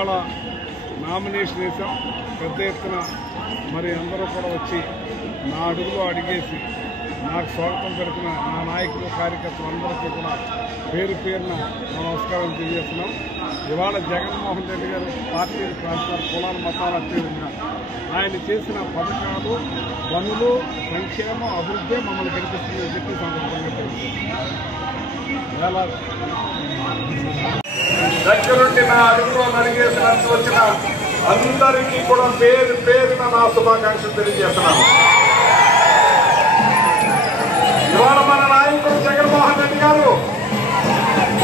ఇవాళ నామినేషన్ వేసాం పెద్ద ఎత్తున. మరి అందరూ కూడా వచ్చి నా అడుగులో అడిగేసి నాకు స్వాగతం తెలిపిన నా నాయకులు కార్యకర్తలు అందరికీ కూడా పేరు పేరున నమస్కారం తెలియజేస్తున్నాం. ఇవాళ జగన్మోహన్ రెడ్డి గారు పార్టీ ప్రాంతాల కులాల మతాల అత్యధికంగా ఆయన చేసిన పథకాలు, పనులు, సంక్షేమం, అభివృద్ధి మమ్మల్ని గెలిపిస్తుందని చెప్పి సందర్భంగా దగ్గరుండి నా అడుగులో అడిగేసినట్టు వచ్చిన అందరికీ కూడా పేరు పేరున నా శుభాకాంక్షలు తెలియజేస్తున్నాను. ఇవాళ మన నాయకుడు జగన్మోహన్ రెడ్డి గారు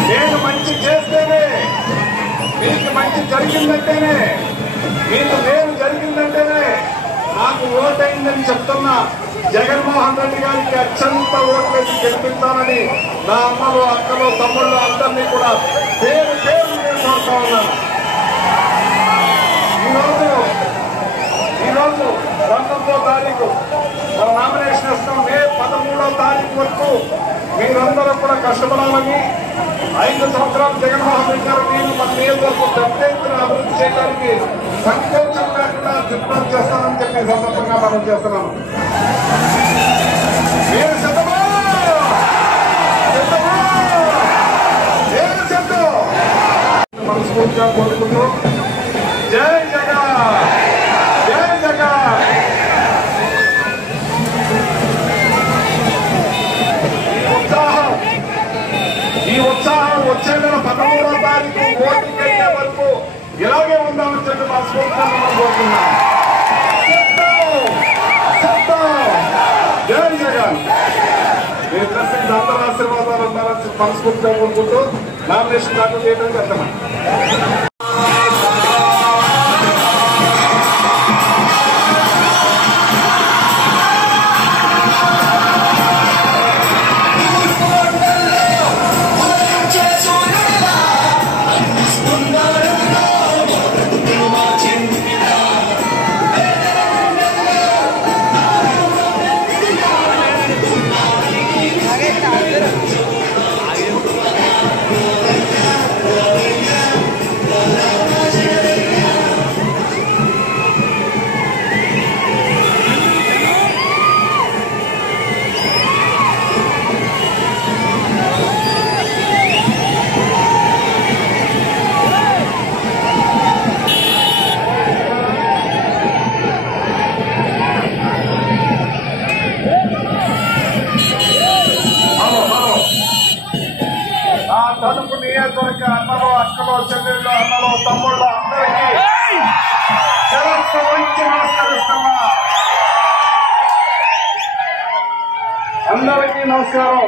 నేను మంచి చేస్తేనే మీకు మంచి జరిగిందంటేనే, మీకు మేలు జరిగిందంటేనే నాకు ఓటైందని చెప్తున్నా జగన్మోహన్ రెడ్డి గారికి అత్యంత ఓట్లేసి గెలిపిస్తానని నా అమ్మలు, అక్కలు, తమ్ముళ్ళు అందరినీ కూడా పేరు పేరు నేను కోరుతా ఉన్నాను. ఈరోజు 19వ తారీఖు మన నామినేషన్ ఇస్తాం. మే 13వ తారీఖు వరకు మీరందరూ కూడా కష్టపడాలని, 5 సంవత్సరాలు జగన్మోహన్ రెడ్డి గారు నేను మన నియోజకవర్గం పెద్ద ఎత్తున అభివృద్ధి చేయడానికి సంకోచం లేకుండా సిద్ధం చేస్తానని చెప్పి సందర్భంగా మనం చేస్తున్నాము. మనస్ఫూర్తిగా కోరుకుంటూ జై జగన్, జై జగన్. ఈ ఉత్సాహం వచ్చే నెల 13వ తారీఖు ఓటింగ్ అయ్యే వరకు ఇలాగే ఉందామని చెప్పి మనస్ఫూర్తిగా మనం కోరుతున్నాం. జై జగన్. మీరు ప్రస్తుతం అందరూ ఆశీర్వాదాలు ఉండాలని మనస్ఫూర్తిగా కోరుకుంటూ నామినేషన్ దాఖలు చేయడం చేద్దామని. తదుపు నియోజకవర్గ అన్నలో, అక్కలో, చెల్లెళ్ళు, అన్నలో, తమ్ముళ్ళు అందరికీ శిరస్సు వంచి నమస్కరిస్తున్నా. అందరికీ నమస్కారం.